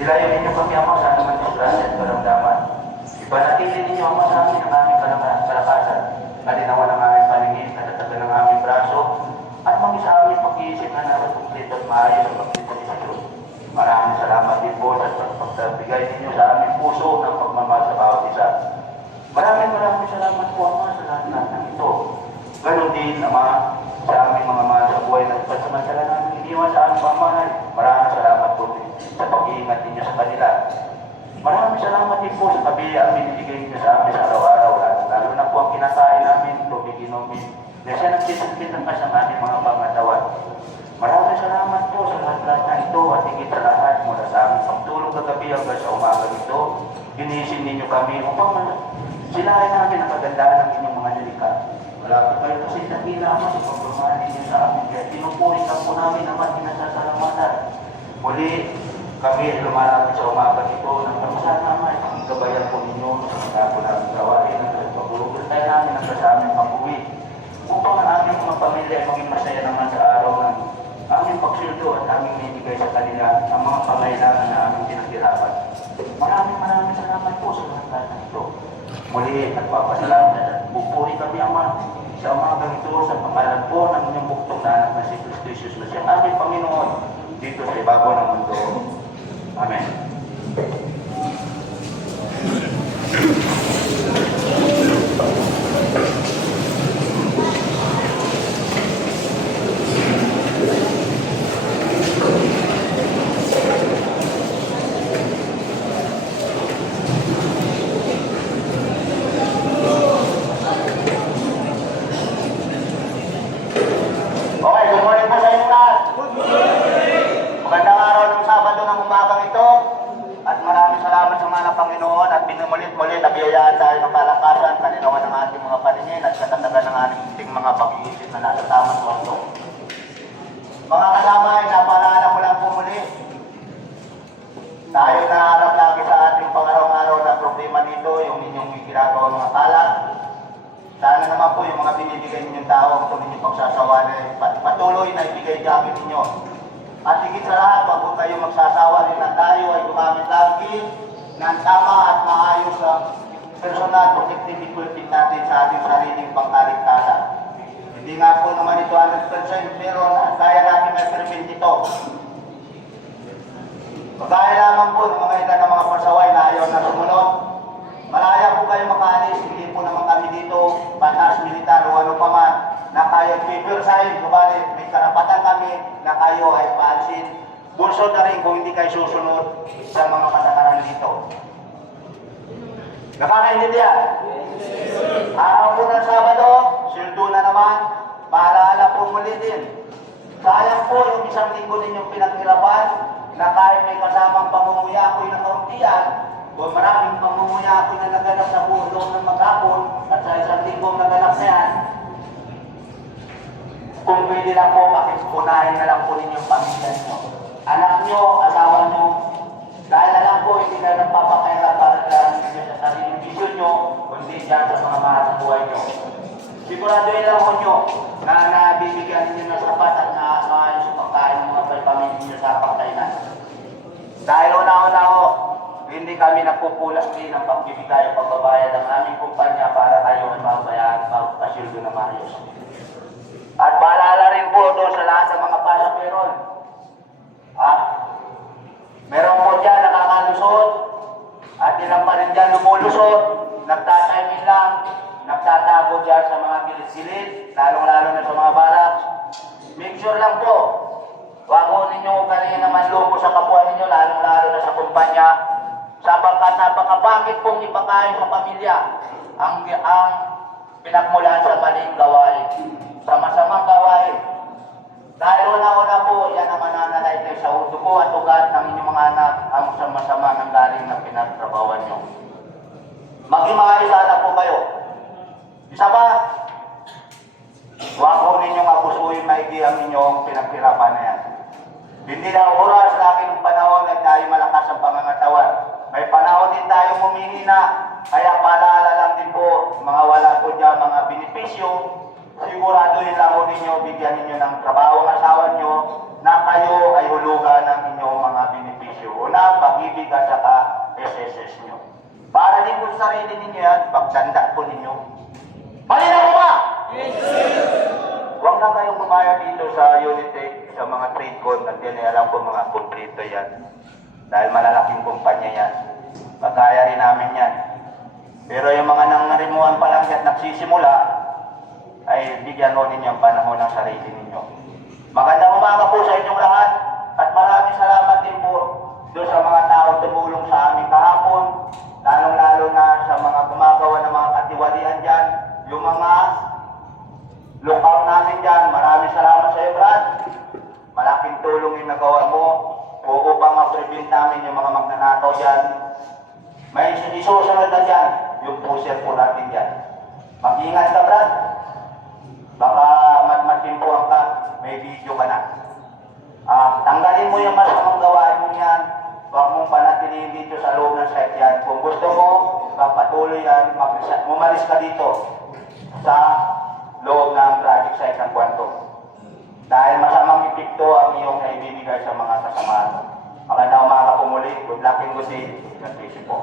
Ilayo ninyo kami, Ama, sa anumang disgrasya at karamdaman. Ipanatili ninyo, Ama, sa amin ang aming kalakasan. Kalinawan ang aming paningin, katatagan ng aming braso, at maging sa aming pag-iisip na nasa kumplito at maayos ang pagdidesisyon. Maraming salamat din po sa pagbigay ninyo sa aming puso ng pagmamahal sa bawat isa. Maraming salamat po, Ama, sa lahat ng ito. Ganon din, Ama, sa aming mga mahal sa buhay na pansamantala namin iniwan sa aming pamahay. Maraming salamat po din sa pag-iingat ninyo sa kanila. Maraming salamat din po sa kabiya ang binibigay ninyo sa amin sa araw-araw. Lalo na po ang kinakain namin, tubig inumin, na siya nagkitang ka sa aming mga pangatawan. Maraming salamat po sa lahat na ito at higit sa lahat mula sa aming pagtulog kagabi hanggang sa umaga nito. Ginising ninyo kami upang silahin namin ang kagandahan ng inyong mga nilikha. Wala po kayo kasi dakila mo sa pagmamahal ninyo sa amin. Kaya pinupuri ka po namin naman pinasasalamatan. Muli, kami lumalapit sa umaga nito ng pagmasalamat. Ang gabayan po ninyo sa mga po namin gawain at pagpupulog tayo namin ang sa aming pag-uwi. Upang ang aming mga pamilya ay maging masaya naman sa araw ng aming pagsildo at aming binibigay sa kanila ang mga pangailangan na aming pinaghirapan. Maraming salamat po sa lahat na ito. Muli at papasalamat at pupuri kami, Ama, sa umaga ito sa pangalan po ng inyong buktong na anak na si Kristo Jesus na siyang aming Panginoon dito sa ibabaw ng mundo. Amen. Magandang araw ng Sabado ng umagang ito at maraming salamat sa mga Panginoon at binumulit-mulit na biyayaan tayo ng kalakasan, kalinawan ng ating mga paningin at katatagan ng ating mga pag-iisip na nasa tamang kwento. Mga kasama ay napaalala ko lang po muli. Tayo naharap lagi sa ating pang-araw-araw na problema dito, yung inyong ginagawa mga kalat. Sana naman po yung mga binibigay ninyong tao ang tuloy ninyong pagsasawa na patuloy na ibigay kami ninyo. At higit sa lahat, wag po kayo magsasawa rin na tayo ay gumamit lagi ng tama at maayos ang personal protective equipment natin sa ating sariling pangkaligtasan. Hindi nga po naman ito 100% pero kaya natin na-prevent ito. Pagkaya lamang po ng mga ilan ng mga pasaway na ayaw na sumunod, malaya po kayo makaalis, hindi po naman kami dito, batas, militar o ano pa man, na kayo paper sign, subalit may karapatan kami na kayo ay paansin. Bulso na rin kung hindi kayo susunod sa mga patakaran dito. Nakakaintindihan? Araw po ng Sabado, sildo na naman, paalala po muli din. Sayang po yung isang linggo ninyong pinaghirapan na kahit may kasamang pamumuya ako'y nakauntian, o maraming pamumuya ako'y na naganap sa buong ng maghapon at sa isang linggong naganap na yan, kung pwede lang po, unahin na lang po ninyong pamilya nyo. Anak nyo, asawa nyo, dahil na lang po, hindi na nagpapakailan para lang ninyo sa sariling vision nyo, kundi dyan sa mga mahal sa buhay nyo. Siguraduhin lang po nyo na nabibigyan ninyo ng sapat at maayos sa pagkain ng mga pamilya ninyo sa pagkainan. Dahil una-una ho, hindi kami nagpupulas din ng pagbibigay o pagbabayad ng aming kumpanya para kayo ay mabayaran, magpasildo na maayos. At paalala rin po doon sa lahat ng mga pasaperon. Meron po dyan nakakalusot at ilang pa rin dyan lumulusot, nagtatiming lang, nagtatago dyan sa mga gilid-gilid, lalong-lalo na sa mga barak. Make sure lang po, wag po ninyo kanina naman loko sa kapwa ninyo, lalong-lalo na sa kumpanya, sapagkat napakapangit pong ipakain sa pamilya ang pinagmulan sa maling gawain, sa masamang gawain. Dahil una-una po, yan ang mananalay kayo sa dugo at ugat ng inyong mga anak ang masama ng galing na pinagtrabawan nyo. Maging maayos po kayo. Isa ba? Huwag po ninyong abusuin maigi ang inyong pinaghirapan na yan. Hindi na oras sa aking panahon na tayo malakas ang pangangatawan. May panahon din tayo humihina, kaya paalala lang din po, mga wala po dyan mga benepisyo, siguraduhin lang po ninyo, bigyan ninyo ng trabaho ang asawa nyo, na kayo ay hulugan ng inyong mga beses nyo. Para din po sa sarili ninyo yan, pagtanda po ninyo. Malinaw mo ba? Huwag na kayong bumaya dito sa Unitech, sa mga trade con, at yan ay alam ko mga kontrito yan. Dahil malalaking kumpanya yan. Pagkaya rin namin yan. Pero yung mga nangarimuhan pa lang at nagsisimula, ay bigyan ho ninyo ang panahon ng sarili ninyo. Magandang umaga po sa inyong lahat, at maraming salamat din po doon sa mga tao tumulong sa amin kahapon, lalong-lalo na sa mga gumagawa ng mga katiwalian dyan, yung mga lookout namin dyan. Maraming salamat sa iyo, Brad. Malaking tulong yung nagawa mo upang ma-prevent namin yung mga magnanakaw dyan. May isusunod na dyan, yung pusher po natin dyan. Mag-ingat ka, Brad. Baka matimpuan ka, may video ka na. Tanggalin mo yung masamang gawain mo yan. Huwag mong panatilihin dito sa loob ng site yan. Kung gusto mo, papatuloy yan, umalis ka dito sa loob ng project site ng Quantum. Dahil masamang epekto ang iyong naibibigay sa mga kasamahan. Magandang umaga po muli. Good luck and good day. God bless you po.